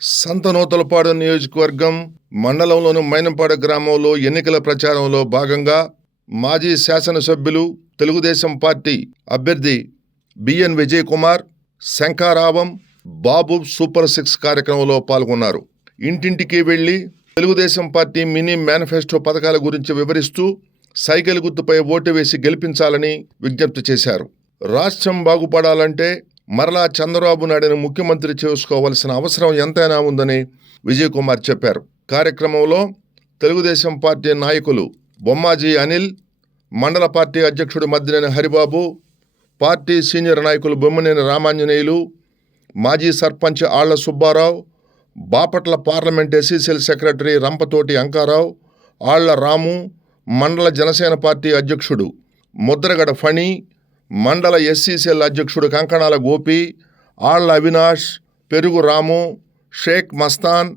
సంతనూతలపాడు నియోజకవర్గం మండలంలోని మైనంపాడ గ్రామంలో ఎన్నికల ప్రచారంలో భాగంగా మాజీ శాసనసభ్యులు తెలుగుదేశం పార్టీ అభ్యర్థి బిఎన్ విజయ్ కుమార్ శంఖారావం బాబు సూపర్ సిక్స్ కార్యక్రమంలో పాల్గొన్నారు. ఇంటింటికి వెళ్ళి తెలుగుదేశం పార్టీ మినీ మేనిఫెస్టో పథకాల గురించి వివరిస్తూ సైకిల్ గుర్తుపై ఓటు వేసి గెలిపించాలని విజ్ఞప్తి చేశారు. రాష్ట్రం బాగుపడాలంటే మరలా చంద్రబాబు నాయుడుని ముఖ్యమంత్రి చేసుకోవాల్సిన అవసరం ఎంతైనా ఉందని విజయ్ కుమార్ చెప్పారు. కార్యక్రమంలో తెలుగుదేశం పార్టీ నాయకులు బొమ్మాజీ అనిల్ మండల పార్టీ అధ్యక్షుడు మద్దినేని హరిబాబు పార్టీ సీనియర్ నాయకులు బొమ్మనేని రామాంజనేయులు మాజీ sarpanch Alla Subbarao Bapatla parliament SCCL secretary Rampathoti Ankarao Alla Ramu మండల జనసేన పార్టీ అధ్యక్షుడు ముద్రగడ ఫణి మండల ఎస్సీసీఎల్ అధ్యక్షుడు కంకణాల గోపి ఆళ్ళ అవినాష్ పెరుగు రాము షేక్ మస్తాన్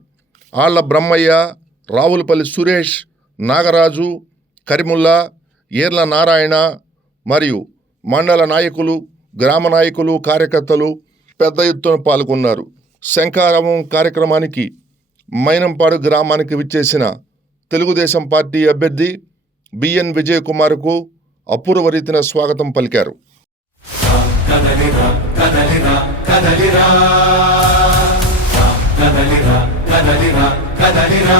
ఆళ్ళ బ్రహ్మయ్య రావులపల్లి సురేష్ నాగరాజు కరిముల్లా ఏర్ల నారాయణ మరియు మండల నాయకులు గ్రామ నాయకులు కార్యకర్తలు పెద్ద ఎత్తున పాల్గొన్నారు. శంఖారావం కార్యక్రమానికి మైనంపాడు గ్రామానికి విచ్చేసిన తెలుగుదేశం పార్టీ అభ్యర్థి బిఎన్ విజయ్ కుమార్కు అపూర్వ రీతిన స్వాగతం పలికారు. కదలిరా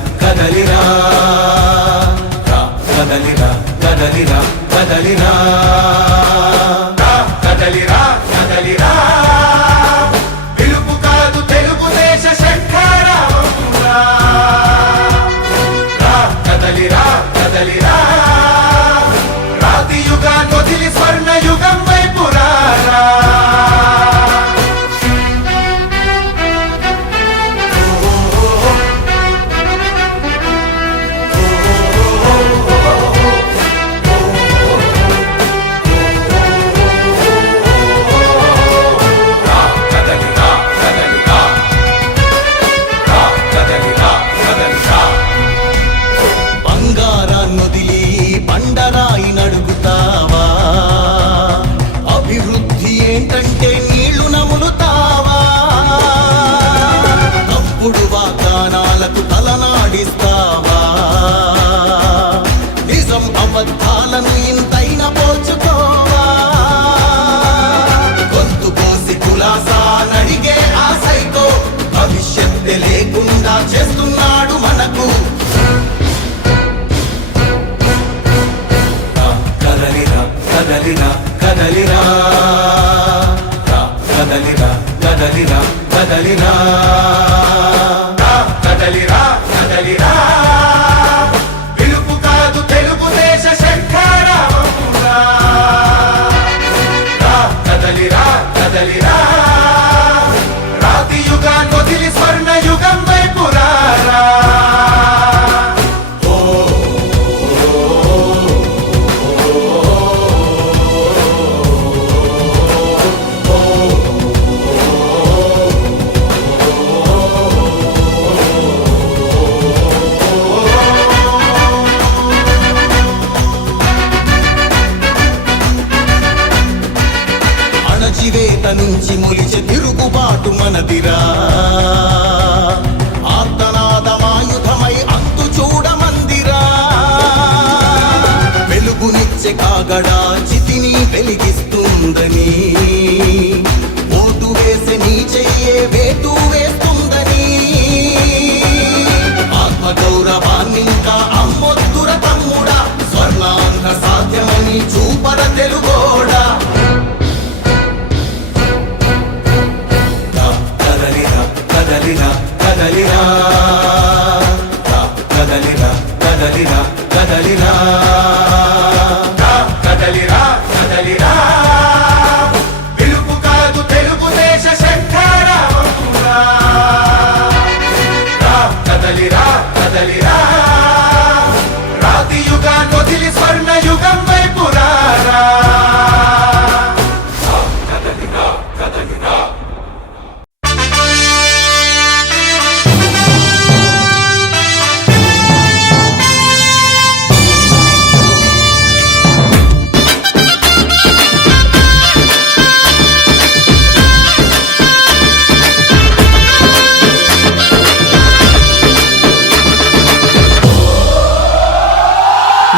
కదలినా కదలినా కదలిరా కదలిరా. పిలుపు కాదు తెలుగుదేశ శంఖారావమురా రా, కదలిరా కదలిరా. రాతి యుగా నొదిలి స్వర్ణ యుగం వైపురారా ఏంటంటే నుంచి మొలిచే తిరుగుబాటు మనదిరా. ఆర్తనాదమాయుధమై అంతు చూడమందిరా. వెలుగునిచ్చే కాగడా